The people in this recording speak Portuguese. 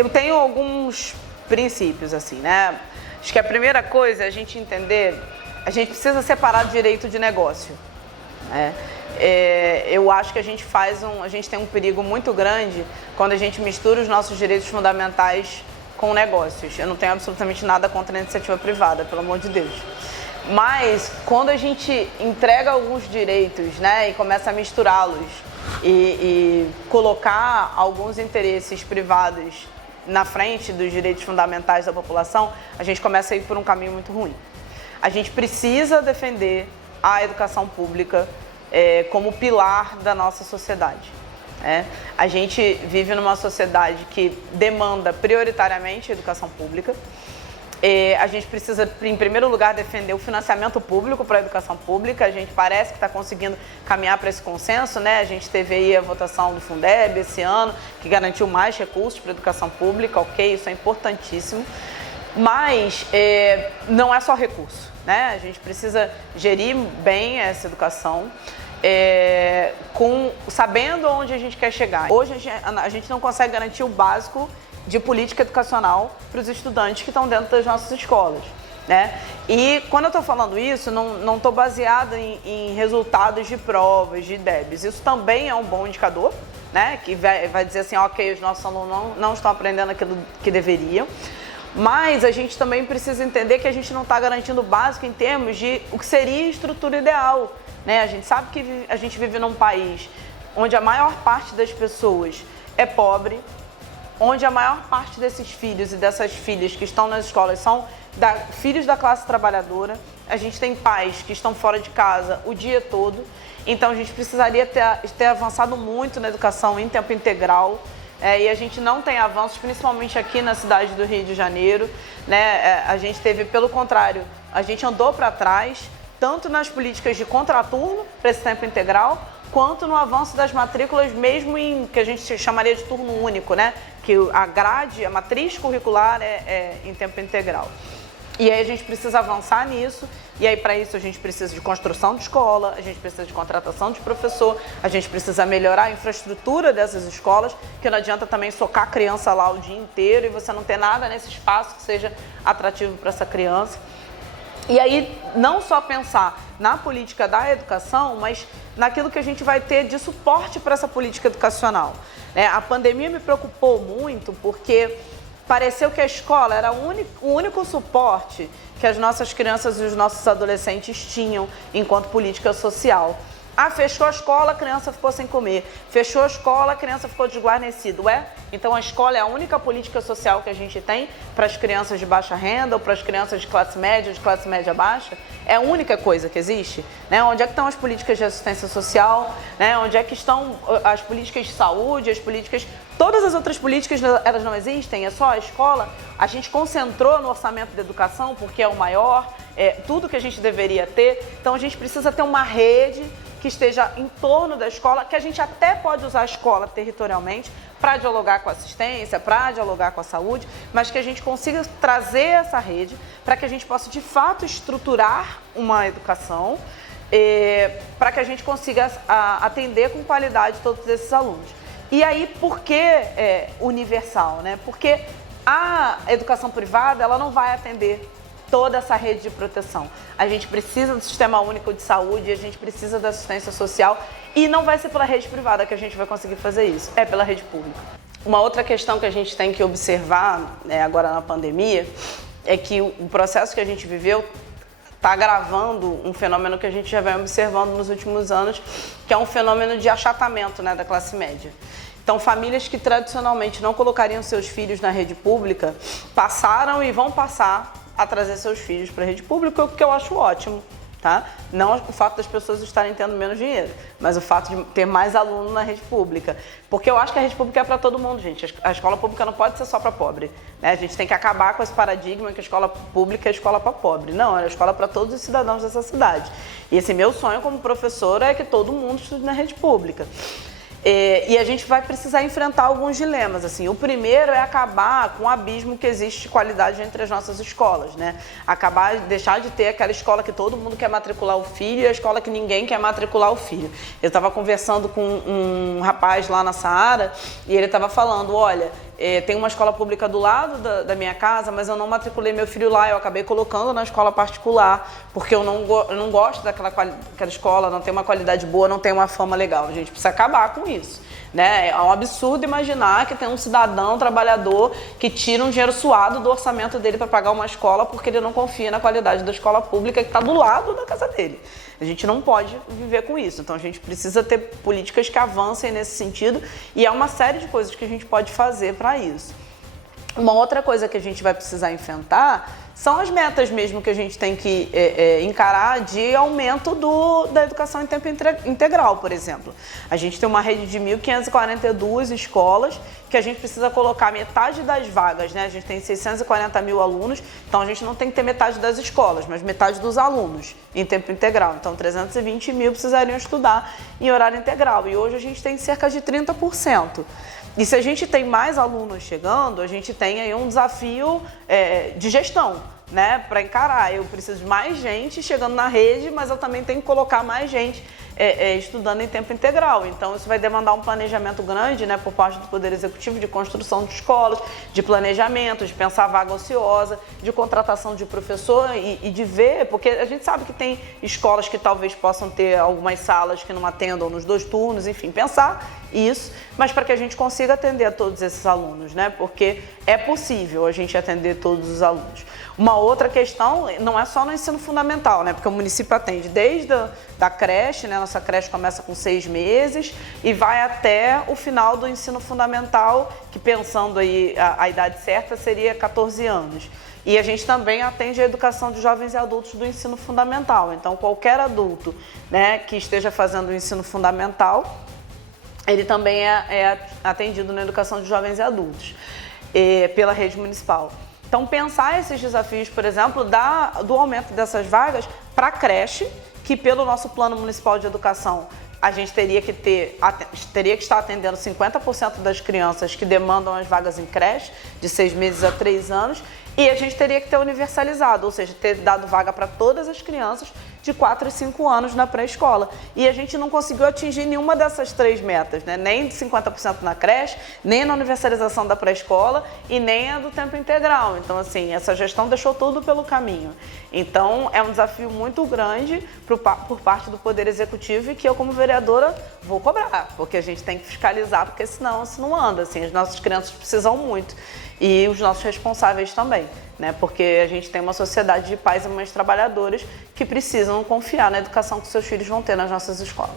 Eu tenho alguns princípios, assim, né? Acho que a primeira coisa é a gente entender, a gente precisa separar direito de negócio, né? Eu acho que a gente tem um perigo muito grande quando a gente mistura os nossos direitos fundamentais com negócios. Eu não tenho absolutamente nada contra a iniciativa privada, pelo amor de Deus. Mas quando a gente entrega alguns direitos, né, e começa a misturá-los e colocar alguns interesses privados na frente dos direitos fundamentais da população, a gente começa a ir por um caminho muito ruim. A gente precisa defender a educação pública como pilar da nossa sociedade. A gente vive numa sociedade que demanda prioritariamente a educação pública. A gente precisa, em primeiro lugar, defender o financiamento público para a educação pública. A gente parece que está conseguindo caminhar para esse consenso, né? A gente teve aí a votação do Fundeb esse ano, que garantiu mais recursos para a educação pública, ok, isso é importantíssimo. Mas não é só recurso, né? A gente precisa gerir bem essa educação, sabendo onde a gente quer chegar. Hoje a gente não consegue garantir o básico de política educacional para os estudantes que estão dentro das nossas escolas, né? E quando eu estou falando isso, não estou baseada em resultados de provas, de IDEBs. Isso também é um bom indicador, né? Que vai dizer assim, ok, os nossos alunos não estão aprendendo aquilo que deveriam. Mas a gente também precisa entender que a gente não está garantindo o básico em termos de o que seria a estrutura ideal, né? A gente sabe que a gente vive num país onde a maior parte das pessoas é pobre, onde a maior parte desses filhos e dessas filhas que estão nas escolas são filhos da classe trabalhadora. A gente tem pais que estão fora de casa o dia todo, então a gente precisaria ter avançado muito na educação em tempo integral, e a gente não tem avanços, principalmente aqui na cidade do Rio de Janeiro, né? A gente teve, pelo contrário, a gente andou para trás, tanto nas políticas de contraturno para esse tempo integral, quanto no avanço das matrículas, mesmo em que a gente chamaria de turno único, né? Que a grade, a matriz curricular é em tempo integral. E aí a gente precisa avançar nisso, e aí para isso a gente precisa de construção de escola, a gente precisa de contratação de professor, a gente precisa melhorar a infraestrutura dessas escolas, que não adianta também socar a criança lá o dia inteiro e você não ter nada nesse espaço que seja atrativo para essa criança. E aí, não só pensar na política da educação, mas naquilo que a gente vai ter de suporte para essa política educacional. A pandemia me preocupou muito porque pareceu que a escola era o único suporte que as nossas crianças e os nossos adolescentes tinham enquanto política social. Fechou a escola, a criança ficou sem comer. Fechou a escola, a criança ficou desguarnecida. Então a escola é a única política social que a gente tem para as crianças de baixa renda ou para as crianças de classe média baixa? É a única coisa que existe? Né? Onde é que estão as políticas de assistência social? Né? Onde é que estão as políticas de saúde, as políticas... Todas as outras políticas, elas não existem, é só a escola. A gente concentrou no orçamento da educação porque é o maior, tudo que a gente deveria ter. Então a gente precisa ter uma rede que esteja em torno da escola, que a gente até pode usar a escola territorialmente para dialogar com a assistência, para dialogar com a saúde, mas que a gente consiga trazer essa rede para que a gente possa, de fato, estruturar uma educação para que a gente consiga atender com qualidade todos esses alunos. E aí, por que universal, né? Porque a educação privada, ela não vai atender toda essa rede de proteção. A gente precisa do Sistema Único de Saúde, a gente precisa da assistência social e não vai ser pela rede privada que a gente vai conseguir fazer isso, é pela rede pública. Uma outra questão que a gente tem que observar agora na pandemia é que o processo que a gente viveu está agravando um fenômeno que a gente já vem observando nos últimos anos, que é um fenômeno de achatamento, né, da classe média. Então, famílias que tradicionalmente não colocariam seus filhos na rede pública passaram e vão passar a trazer seus filhos para a rede pública, o que eu acho ótimo, tá? Não o fato das pessoas estarem tendo menos dinheiro, mas o fato de ter mais aluno na rede pública. Porque eu acho que a rede pública é para todo mundo, gente. A escola pública não pode ser só para pobre, né? A gente tem que acabar com esse paradigma que a escola pública é escola para pobre. Não, é a escola para todos os cidadãos dessa cidade. E esse meu sonho como professora é que todo mundo estude na rede pública. E a gente vai precisar enfrentar alguns dilemas, assim. O primeiro é acabar com o abismo que existe de qualidade entre as nossas escolas, né? Deixar de ter aquela escola que todo mundo quer matricular o filho e a escola que ninguém quer matricular o filho. Eu estava conversando com um rapaz lá na Saara e ele estava falando, olha, tem uma escola pública do lado da minha casa, mas eu não matriculei meu filho lá, eu acabei colocando na escola particular, porque eu não gosto daquela escola, não tem uma qualidade boa, não tem uma fama legal. A gente precisa acabar com isso, né? É um absurdo imaginar que tem um cidadão trabalhador que tira um dinheiro suado do orçamento dele para pagar uma escola porque ele não confia na qualidade da escola pública que está do lado da casa dele. A gente não pode viver com isso, então a gente precisa ter políticas que avancem nesse sentido e há uma série de coisas que a gente pode fazer para isso. Uma outra coisa que a gente vai precisar enfrentar são as metas mesmo que a gente tem que encarar de aumento da educação em tempo integral, por exemplo. A gente tem uma rede de 1.542 escolas que a gente precisa colocar metade das vagas, né? A gente tem 640 mil alunos, então a gente não tem que ter metade das escolas, mas metade dos alunos em tempo integral. Então 320 mil precisariam estudar em horário integral e hoje a gente tem cerca de 30%. E se a gente tem mais alunos chegando, a gente tem aí um desafio de gestão, né, para encarar. Eu preciso de mais gente chegando na rede, mas eu também tenho que colocar mais gente estudando em tempo integral. Então, isso vai demandar um planejamento grande, né, por parte do Poder Executivo, de construção de escolas, de planejamento, de pensar vaga ociosa, de contratação de professor e de ver, porque a gente sabe que tem escolas que talvez possam ter algumas salas que não atendam nos 2 turnos, enfim, pensar isso, mas para que a gente consiga atender a todos esses alunos, né, porque é possível a gente atender todos os alunos. Uma outra questão não é só no ensino fundamental, né? Porque o município atende desde da creche, né? Nossa creche começa com 6 meses e vai até o final do ensino fundamental, que pensando aí a idade certa seria 14 anos. E a gente também atende a educação de jovens e adultos do ensino fundamental. Então, qualquer adulto, né, que esteja fazendo o ensino fundamental, ele também é atendido na educação de jovens e adultos pela rede municipal. Então, pensar esses desafios, por exemplo, do aumento dessas vagas para a creche, que pelo nosso plano municipal de educação, a gente teria que estar atendendo 50% das crianças que demandam as vagas em creche, de 6 meses a 3 anos, e a gente teria que ter universalizado, ou seja, ter dado vaga para todas as crianças de 4 e 5 anos na pré-escola. E a gente não conseguiu atingir nenhuma dessas 3 metas, né? Nem de 50% na creche, nem na universalização da pré-escola e nem a do tempo integral. Então, assim, essa gestão deixou tudo pelo caminho. Então, é um desafio muito grande por parte do Poder Executivo e que eu, como vereadora, vou cobrar, porque a gente tem que fiscalizar, porque senão isso não anda. Assim, as nossas crianças precisam muito. E os nossos responsáveis também, né? Porque a gente tem uma sociedade de pais e mães trabalhadores que precisam confiar na educação que seus filhos vão ter nas nossas escolas.